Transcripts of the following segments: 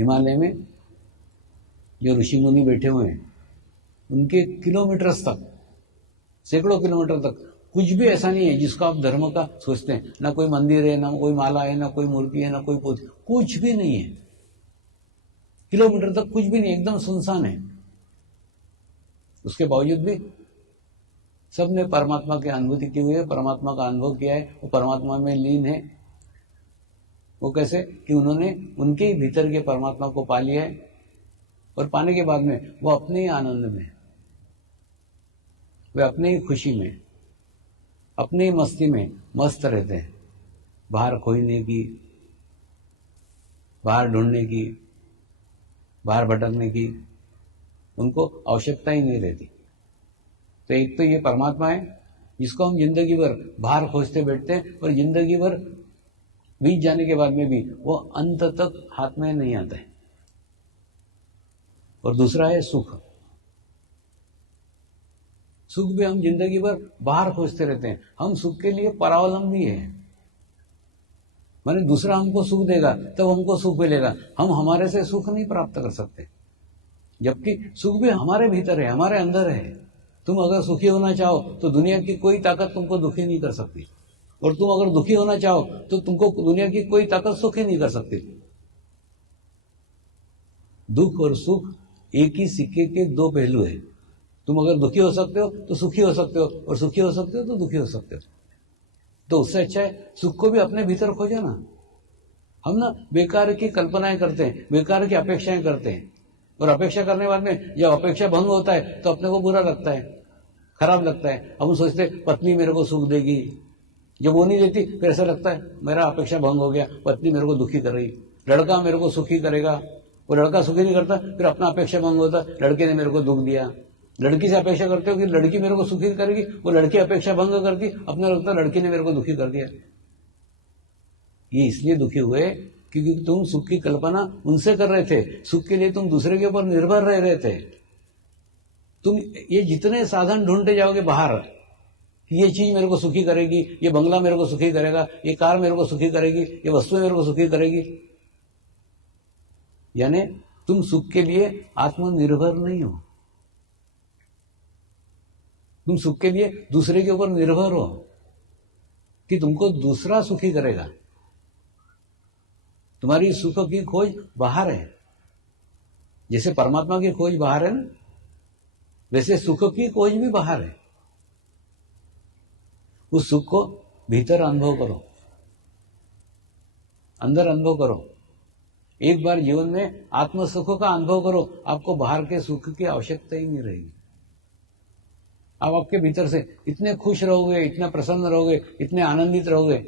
हिमालय में जो ऋषि मुनि बैठे हुए हैं, उनके किलोमीटर्स तक, सैकड़ों किलोमीटर तक कुछ भी ऐसा नहीं है जिसको आप धर्म का सोचते हैं। ना कोई मंदिर है, ना कोई माला है, ना कोई मूर्ति है, ना कोई पोथी, कुछ भी नहीं है। किलोमीटर तक कुछ भी नहीं, एकदम सुनसान है। उसके बावजूद भी सबने परमात्मा की अनुभूति की हुई है, परमात्मा का अनुभव किया है, वो परमात्मा में लीन है। वो कैसे कि उन्होंने उनके ही भीतर के परमात्मा को पा लिया है, और पाने के बाद में वो अपने ही आनंद में, वे अपने ही खुशी में, अपनी ही मस्ती में मस्त रहते हैं। बाहर खोजने की, बाहर ढूंढने की, बाहर भटकने की उनको आवश्यकता ही नहीं रहती। तो एक तो ये परमात्मा है जिसको हम जिंदगी भर बाहर खोजते बैठते हैं, और जिंदगी भर बीत जाने के बाद में भी वो अंत तक हाथ में नहीं आता है। और दूसरा है सुख। सुख भी हम जिंदगी भर बाहर खोजते रहते हैं। हम सुख के लिए परावलंबी है, माने दूसरा हमको सुख देगा तब हमको सुख मिलेगा, हम हमारे से सुख नहीं प्राप्त कर सकते। जबकि सुख भी हमारे भीतर है, हमारे अंदर है। तुम अगर सुखी होना चाहो तो दुनिया की कोई ताकत तुमको दुखी नहीं कर सकती, और तुम अगर दुखी होना चाहो तो तुमको दुनिया की कोई ताकत सुखी नहीं कर सकती। दुख और सुख एक ही सिक्के के दो पहलू है। तुम अगर दुखी हो सकते हो तो सुखी हो सकते हो, और सुखी हो सकते हो तो दुखी हो सकते हो। तो उससे अच्छा है सुख को भी अपने भीतर खोजो ना। हम ना बेकार की कल्पनाएं करते हैं, बेकार की अपेक्षाएं करते हैं, और अपेक्षा करने के बाद में जब अपेक्षा भंग होता है तो अपने को बुरा लगता है, खराब लगता है। हम सोचते पत्नी मेरे को सुख देगी, जब वो नहीं देती फिर ऐसा लगता है मेरा अपेक्षा भंग हो गया, पत्नी मेरे को दुखी कर रही। लड़का मेरे को सुखी करेगा, वो लड़का सुखी नहीं करता, फिर अपना अपेक्षा भंग होता, लड़के ने मेरे को दुख दिया। लड़की से अपेक्षा करते हो कि लड़की मेरे को सुखी करेगी, वो लड़की अपेक्षा भंग करती, अपना लगता लड़की ने मेरे को दुखी कर दिया। ये इसलिए दुखी हुए क्योंकि तुम सुख की कल्पना उनसे कर रहे थे, सुख के लिए तुम दूसरे के ऊपर निर्भर रह रहे थे। तुम ये जितने साधन ढूंढते जाओगे बाहर, ये चीज मेरे को सुखी करेगी, ये बंगला मेरे को सुखी करेगा, ये कार मेरे को सुखी करेगी, ये वस्तु मेरे को सुखी करेगी, यानी तुम सुख के लिए आत्मनिर्भर नहीं हो। तुम सुख के लिए दूसरे के ऊपर निर्भर हो कि तुमको दूसरा सुखी करेगा। तुम्हारी सुख की खोज बाहर है। जैसे परमात्मा की खोज बाहर है ना, वैसे सुख की खोज भी बाहर है। उस सुख को भीतर अनुभव करो, अंदर अनुभव करो। एक बार जीवन में आत्म सुख का अनुभव करो, आपको बाहर के सुख की आवश्यकता ही नहीं रहेगी। आप आपके भीतर से इतने खुश रहोगे, इतने प्रसन्न रहोगे, इतने आनंदित रहोगे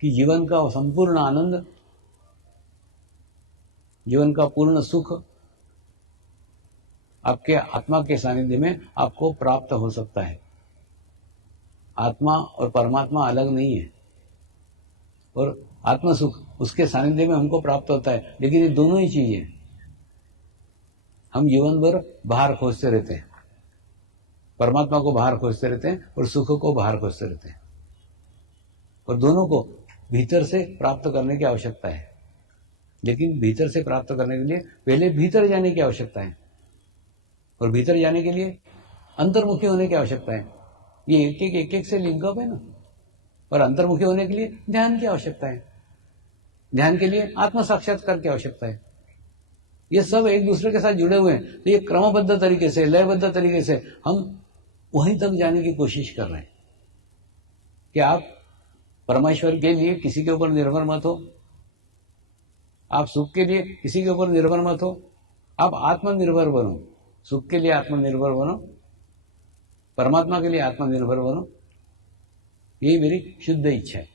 कि जीवन का संपूर्ण आनंद, जीवन का पूर्ण सुख आपके आत्मा के सानिध्य में आपको प्राप्त हो सकता है। आत्मा और परमात्मा अलग नहीं है, और आत्मा सुख उसके सानिध्य में हमको प्राप्त होता है। लेकिन ये दोनों ही चीजें हम जीवन भर बाहर खोजते रहते हैं। परमात्मा को बाहर खोजते रहते हैं और सुख को बाहर खोजते रहते हैं, और दोनों को भीतर से प्राप्त करने की आवश्यकता है। लेकिन भीतर से प्राप्त करने के लिए पहले भीतर जाने की आवश्यकता है, और भीतर जाने के लिए अंतर्मुखी होने की आवश्यकता है। ये एक एक से लिंकअप है ना। और अंतर्मुखी होने के लिए ध्यान की आवश्यकता है, ध्यान के लिए आत्म साक्षात्कार की आवश्यकता है। ये सब एक दूसरे के साथ जुड़े हुए हैं। तो ये क्रमबद्ध तरीके से, लयबद्ध तरीके से हम वहीं तक जाने की कोशिश कर रहे हैं कि आप परमेश्वर के लिए किसी के ऊपर निर्भर मत हो, आप सुख के लिए किसी के ऊपर निर्भर मत हो, आप आत्मनिर्भर बनो। सुख के लिए आत्मनिर्भर बनो, परमात्मा के लिए आत्मनिर्भर बनो। यही मेरी शुद्ध इच्छा है।